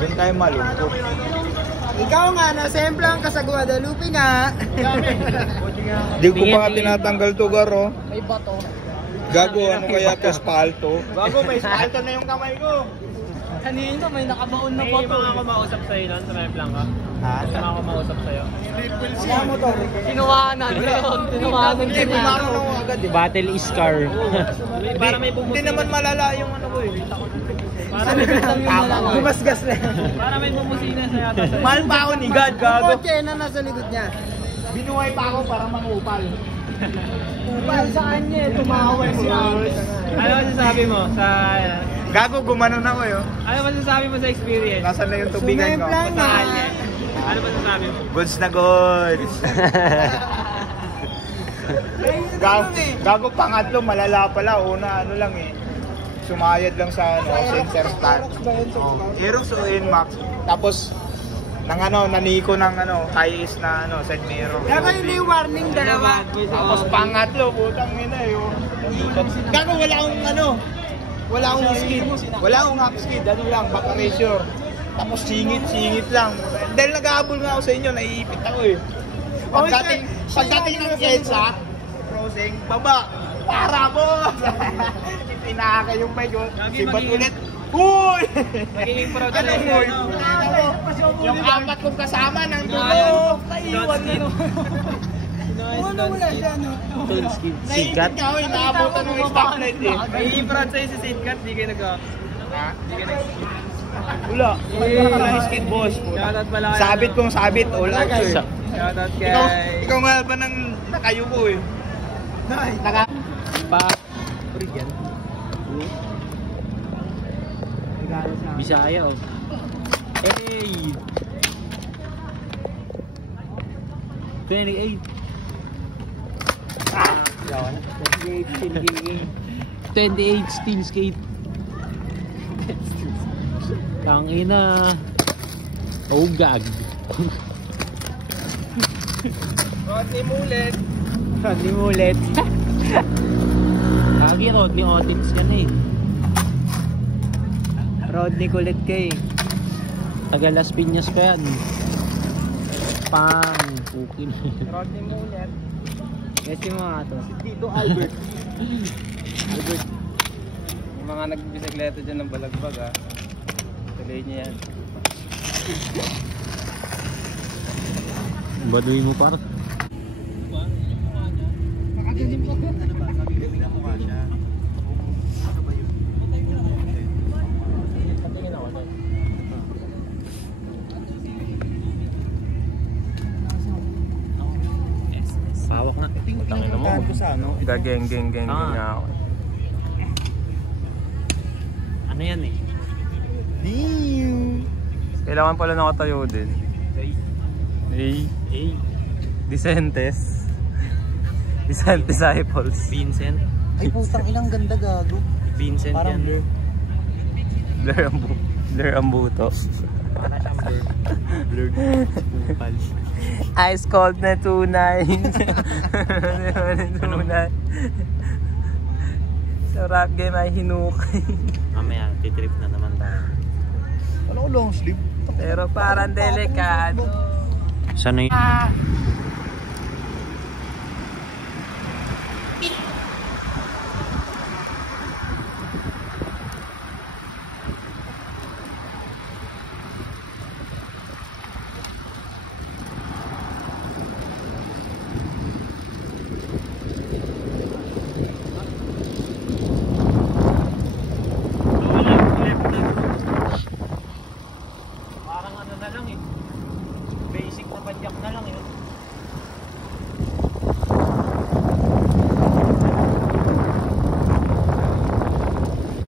Doon tayo malungkot. Ikaw nga, nasemplang ka sa Guadalupe nga. Di ko pa nga tinatanggal to, Garo. May bato. Gago, ano kaya to, spalto? Gago, may spalto na yung kamay ko. Kanina may nakabaon na bato. May mga kumausap sa'yo nun sa may plangka. Ha? May mga kumausap sa'yo. Ano mo to? Kinuwanan yun. Kinuwanan Hindi, bumaron ako agad eh. Battle is car. Para may bumuti. Hindi naman malala yung ano ko eh. Para may bumuti. Gumasgas na. Para may bumusina sa yata sa'yo. Mahal pa ako ni God, gago. Kotse na nasa likod niya. Binuhay pa ako para mangupal. Upal sa kanya, tumaway siya. Ano masasabi mo sa... Gago, gumanon ako eh. Ano masasabi mo sa experience? Nasaan na yung tubigan ko? Sumemplang nga. Ano masasabi mo? Goods na goods. Gago pangatlo, malala pala. Una, ano lang eh. Sumayad lang sa ano, sensor start. Aerox o Inmax. Tapos, nang ano, naniko ng ano, high-is na ano, side mirror. Gago yung may warning dalawa. Tapos pangatlo, putang ina yun. Gago, wala akong ano. Wala akong skid. Wala akong half skid. Ano lang, back erasure. Tapos singit lang. Dahil nag-aabol nga ako sa inyo, naiipit ako eh. Pagdating ng EDSA, crossing, baba. Para mo! Pinaka yung bike ko. Sibat ulit. Uy! Magiging proud Ano na mo? Yung apat kong kasama ng dulo. Naiiwan na no. Wala siya, no? Sikat. Naiipit ka ako, inaabutan ng stoplight eh. Magiging proud sa'yo si Sidkat, di kayo nag- Ha? Di kayo nag- Wala. Wala yung skid boss. Shoutout pala kayo. Sabit kong sabit. All out eh. Shoutout kay... Ikaw nga ba nang nakayuko eh? Naka... Pa. Bisaya oh. Hey! 28. 28 steel skate. Tangina. Oh gag. Rodney Mulet. Rodney Mulet. Lagi Rodney Otits ka na eh. Rodney kulit ka eh. Taga Las Piñas pa yan. Pang. Pukin. Rodney Mulet. Kasi mga to. Tito Albert. Albert. Yung mga nagbisikleta dyan ng balagbag ha. Tuloy niya yan. Baduy mo par. Pawak nga. Tangina mo. Gageng nga ako. Ano yan eh? Kailangan pala nakatayo din. Hey. Decentes. Decentes Disciples. Vincent. Ay putang ilang ganda gago. Vincent Parang yan. Blur ang buto. Para siyang blurred. Bukal. Ice cold na tunay. Tunay. Sa rap game ay hinukay. Mamaya, titrip na naman tayo. Ano long sleeve? Pero parang delikado. Sana yun?